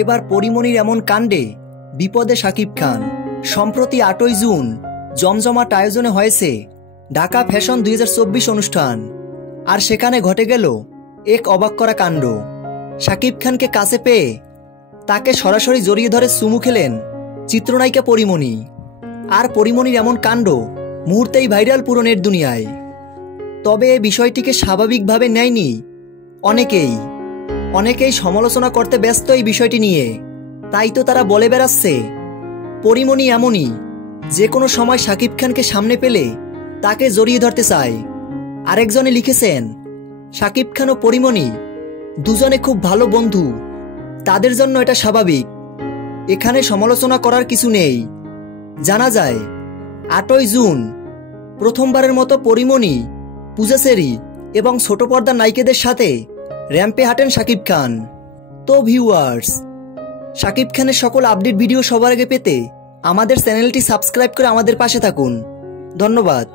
এবার পরিমণির এমন কাণ্ডে বিপদে শাকিব খান। সম্প্রতি ৮ই জুন জমজমাট আয়োজনে হয়েছে ঢাকা ফ্যাশন ২০২৪ অনুষ্ঠান। আর সেখানে ঘটে গেল এক অবাক করা কাণ্ড। শাকিব খানকে কাছে পেয়ে তাকে সরাসরি জড়িয়ে ধরে চুমু খেলেন চিত্রনায়িকা পরিমণি। আর পরিমণির এমন কাণ্ড মুহূর্তেই ভাইরাল পুরো নেট দুনিয়ায়। তবে এই বিষয়টিকে স্বাভাবিকভাবে নেয়নি অনেকেই সমালোচনা করতে ব্যস্ত এই বিষয়টি নিয়ে। তাই তো তারা বলে বেড়াচ্ছে পরিমণি এমনই, যে কোনো সময় শাকিব খানকে সামনে পেলে তাকে জড়িয়ে ধরতে চায়। আরেকজনে লিখেছেন, শাকিব খান ও পরিমণি দুজনে খুব ভালো বন্ধু, তাদের জন্য এটা স্বাভাবিক, এখানে সমালোচনা করার কিছু নেই। জানা যায় ৮ই জুন প্রথমবারের মতো পরিমণি, পূজা শেরি এবং ছোট পর্দার নায়িকাদের সাথে র্যাম্পে হাঁটেন শাকিব খান। তো ভিউয়ার্স, শাকিব খানের সকল আপডেট ভিডিও সবার আগে পেতে আমাদের চ্যানেলটি সাবস্ক্রাইব করে আমাদের পাশে থাকুন। ধন্যবাদ।